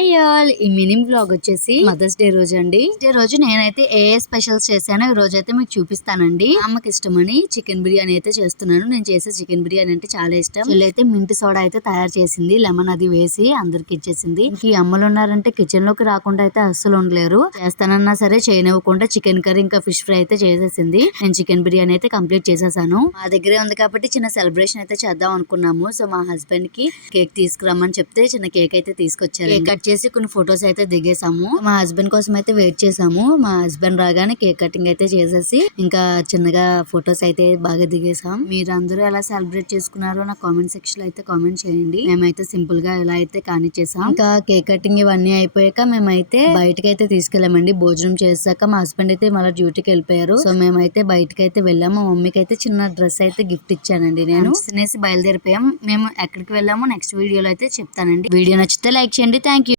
Hi all, ఈ mini blog వచ్చేసి mothers day రోజు అండి. ఈ రోజు నేనైతే ఏ స్పెషల్స్ చేశానో ఈ రోజు అయితే మీకు చూపిస్తానండి. అమ్మకి ఇష్టమని చికెన్ బిర్యానీ అయితే చేస్తున్నాను. నేను చేసే చికెన్ బిర్యానీ అంటే చాలా ఇష్టం. వీళ్ళైతే మింటి సోడా అయితే తయారు చేసింది, లెమన్ అది వేసి అందరికి ఇచ్చేసింది. ఈ అమ్మలు ఉన్నారంటే కిచెన్ లోకి రాకుండా అయితే అస్సలు ఉండలేరు. చేస్తానన్నా సరే చేయనివ్వకుండా చికెన్ కర్రీ ఇంకా ఫిష్ ఫ్రై అయితే చేసేసింది. నేను చికెన్ బిర్యానీ అయితే కంప్లీట్ చేసేసాను. మా దగ్గరే ఉంది కాబట్టి చిన్న సెలబ్రేషన్ అయితే చేద్దాం అనుకున్నాము. సో మా హస్బెండ్ కి కేక్ తీసుకురమ్మని చెప్తే చిన్న కేక్ అయితే తీసుకొచ్చారు. కేక్ కట్ చేసి కొన్ని ఫొటోస్ అయితే దిగేసాము. మా హస్బెండ్ కోసం అయితే వెయిట్ చేసాము. మా హస్బెండ్ రాగానే కేక్ కటింగ్ అయితే చేసేసి ఇంకా చిన్నగా ఫొటోస్ అయితే బాగా దిగేసాం. మీరు అందరూ ఎలా సెలబ్రేట్ చేసుకున్నారో నా కామెంట్ సెక్షన్ లో అయితే కామెంట్ చేయండి. మేమైతే సింపుల్ గా ఇలా అయితే కానిచ్చేసాం. ఇంకా కేక్ కటింగ్ ఇవన్నీ అయిపోయాక మేమైతే బయటకి అయితే తీసుకెళ్ళామండి. భోజనం చేసాక మా హస్బెండ్ అయితే మళ్ళీ డ్యూటీకి వెళ్ళిపోయారు. సో మేమైతే బయటకి అయితే వెళ్ళాము. మా మమ్మీకి అయితే చిన్న డ్రెస్ అయితే గిఫ్ట్ ఇచ్చానండి. నేను తినేసి బయలుదేరిపోయాం. మేము ఎక్కడికి వెళ్ళామో నెక్స్ట్ వీడియోలో అయితే చెప్తానండి. వీడియో నచ్చితే లైక్ చేయండి. Thank you.